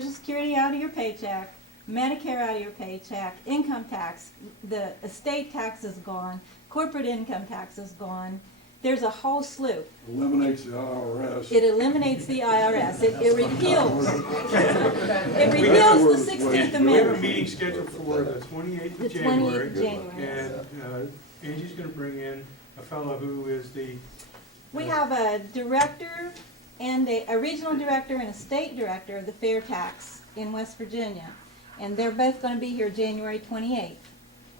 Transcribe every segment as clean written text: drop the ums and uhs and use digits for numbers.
Social Security out of your paycheck, Medicare out of your paycheck, income tax, the estate tax is gone, corporate income tax is gone. There's a whole slew. Eliminates the IRS. It eliminates the IRS. It repeals. It repeals the 16th We have a Amendment. meeting scheduled for the 28th The of 28th January. of January. And Angie's gonna bring in a fellow who is the. We have a director and a regional director and a state director of the fair tax in West Virginia. And they're both gonna be here January 28th.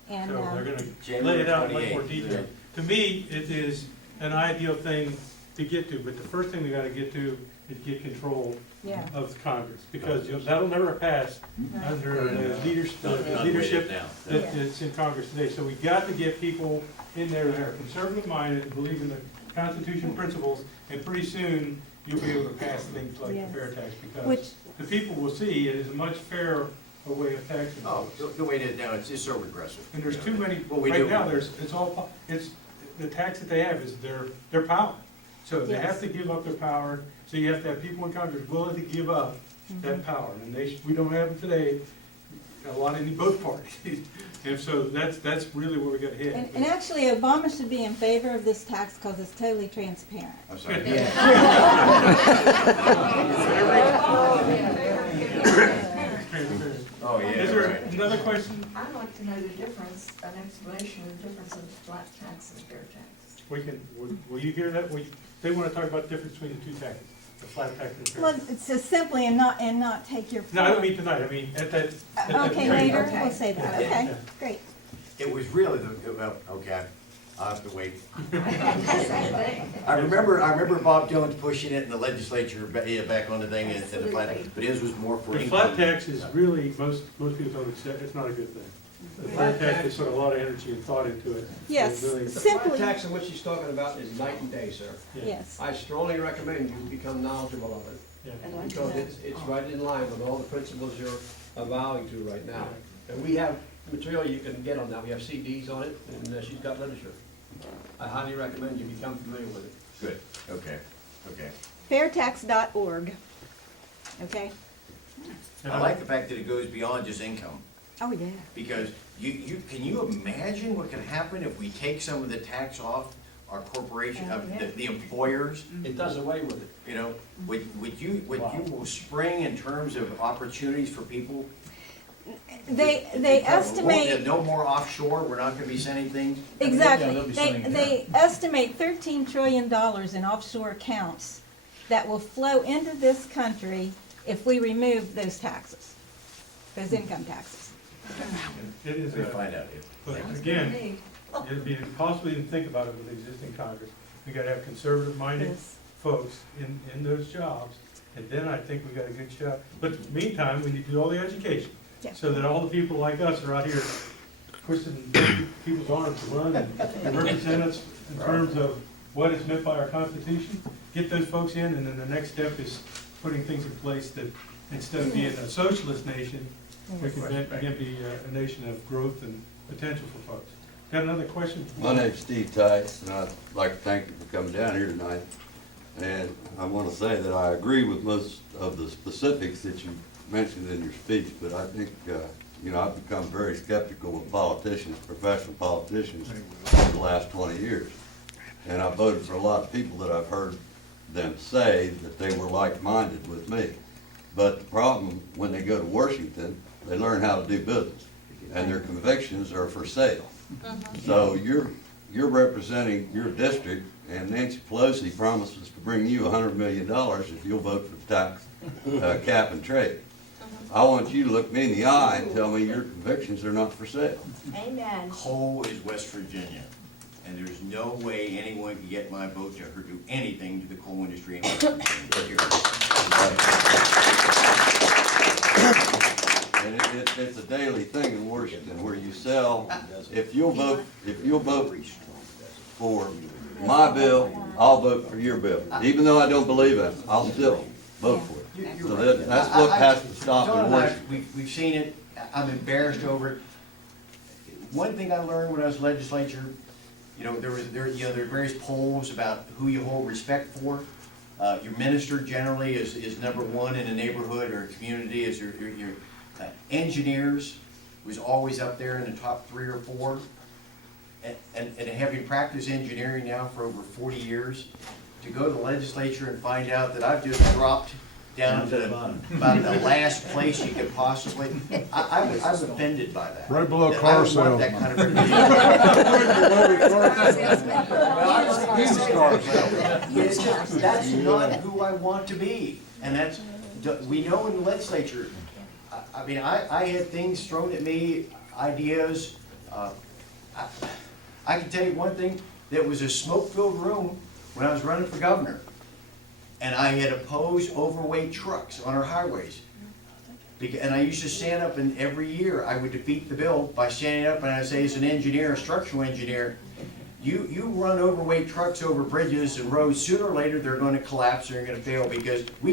And, So they're gonna January lay it out in much more 28th. detail. To me, it is an ideal thing to get to, but the first thing we gotta get to is get control yeah, of Congress, because that'll never pass under the leadership that's in Congress today. So we got to get people in there that are conservative minded, and believe in the Constitution principles, and pretty soon you'll be able to pass things like the Yes. fair tax, because which, the people will see it is a much fairer way of taxing. Oh, the way it is now, it's just so regressive. And there's too many, What we right do- now, it's, the tax that they have is their power. So they Yes. have to give up their power, so you have to have people in Congress willing to give up that power. And we don't have it today, a lot in both parties. And so that's really where we gotta head. and actually Obama should be in favor of this tax because it's totally transparent. I'm sorry. Transparent. Oh, yeah, Is there right. another question? I'd like to know the difference, an explanation of the difference of flat tax and fair tax. Will you hear that? They wanna talk about the difference between the two taxes, the flat tax and the fair Well, tax. it's just simply and not take your. No, I don't mean tonight, I mean at that. at that Okay, hearing. later, Okay. we'll say that, okay, Yeah. great. It was really well, okay, I'll have to wait. Same thing. I remember Bob Jones pushing it in the legislature, back on the thing, and the flat, Absolutely. but his was more for The income. flat tax is really, most people don't accept, it's not a good thing. The flat tax, they put a lot of energy and thought into it. Yes, It really- The flat simply, tax in which he's talking about is night and day, sir. yeah, yes. I strongly recommend you become knowledgeable of it, yeah. I'd like to because know. it's right in line with all the principles you're avowing to right now. And we have material you can get on that, we have CDs on it, and she's got literature. I highly recommend you become familiar with it. Good, okay. Fairtax.org, okay? I like the fact that it goes beyond just income, Oh, yeah. because can you imagine what can happen if we take some of the tax off our corporation, the employers? It does away with it. You know, what you will spring in terms of opportunities for people? They Won't- estimate, No more offshore, we're not gonna be sending things? exactly, they estimate $13 trillion in offshore accounts that will flow into this country if we remove those taxes, those income taxes. It is, Let me find out here. but Sounds good to again, me. it'd be impossible to even think about it with existing Congress. We gotta have conservative-minded Yes. folks in those jobs, and then I think we got a good shot. But meantime, we need to do all the education, Yeah. so that all the people like us are out here twisting people's arms to run and represent us in terms of what is meant by our Constitution. Get those folks in, and then the next step is putting things in place that, instead of being a socialist nation, we can again be a nation of growth and potential for folks. Got another question? My name's Steve Tice, and I'd like to thank you for coming down here tonight. And I want to say that I agree with most of the specifics that you mentioned in your speech, but I think, I've become very skeptical of politicians, professional politicians, over the last 20 years. And I voted for a lot of people that I've heard them say that they were like-minded with me. But the problem, when they go to Washington, they learn how to do business, and their convictions are for sale. So you're representing your district, and Nancy Pelosi promises to bring you $100 million if you'll vote for the tax cap and trade. I want you to look me in the eye and tell me your convictions are not for sale. Amen. Coal is West Virginia, and there's no way anyone can get my vote to do anything to the coal industry in West Virginia. And it's a daily thing in Washington where you sell, if you'll vote for my bill, I'll vote for your bill. Even though I don't believe it, I'll still vote for it. So that's what has to stop John in and I, Washington. we've seen it, I'm embarrassed over it. One thing I learned when I was legislature, there are various polls about who you hold respect for. Your minister generally is number one in a neighborhood or a community, is your engineers was always up there in the top 3 or 4. And having practiced engineering now for over 40 years, to go to the legislature and find out that I've just dropped down to about the last place you could possibly, I'm offended by that. Right below That car I don't want that kind of reputation. That's not who I want to be, and that's, we know in the legislature, I mean, I had things thrown at me, ideas, I can tell you one thing, that was a smoke-filled room when I was running for governor. And I had opposed overweight trucks on our highways. And I used to stand up, and every year I would defeat the bill by standing up and I'd say, as an engineer, a structural engineer, you run overweight trucks over bridges and roads, sooner or later they're gonna collapse, they're gonna fail, because we